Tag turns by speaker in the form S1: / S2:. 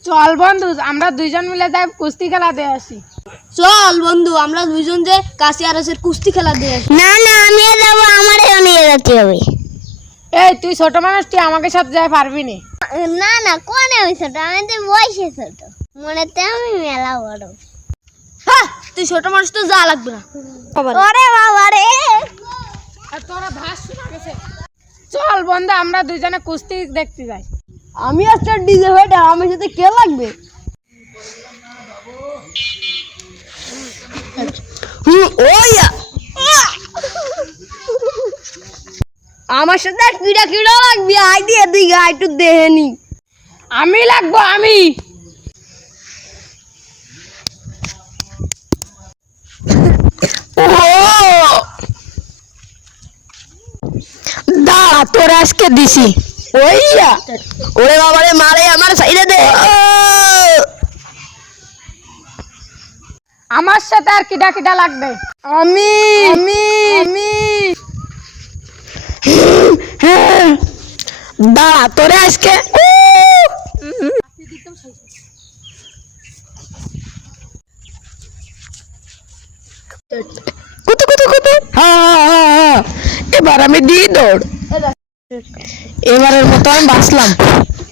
S1: চল বন্ধু আমরা দুইজন মিলে যাই কুস্তি খেলা দিয়ে আসি।
S2: চল বন্ধু আমরা দুইজন যে কাশিয়ারসের কুস্তি খেলা দিয়ে আসি।
S3: না না আমিও যাবো, আমারও নিয়ে যেতে হবে।
S1: এই তুই ছোট মানুষ, তুই আমাকে সাথে যাই পারবি না।
S3: না না কোনে আমি ছোট, আমি তো বয়সে ছোট, মনেতে আমি মেলা বড়।
S2: হ্যাঁ তুই ছোট মানুষ তো যা লাগবে না।
S3: ওরে বাবা রে,
S1: আর তোরা ভাস শোনা গেছে। চল বন্ধু আমরা দুইজনে কুস্তি দেখতে যাই।
S2: আমি একটা ডিজে ভাইটা, আমার সাথে কে লাগবে? ওইয়া আমার সাথে কিড়া কিড়া লাগবে, আই দিয়ে দিকে একটু দেহেনি।
S1: আমি লাগবো, আমি
S2: দাঁড়া তোর আজকে দিছি। ওইয়া ওরে বাবারে মারে, আমার সাইডে দে।
S1: আমার সাথে আর কিডা কিডা লাগবে?
S2: আমি আমি আমি দাঁড়া তোরে আজকে কুতু কুতু কুতু। এবার আমি দিই দৌড়, এবারের মতো আমি বাঁচলাম।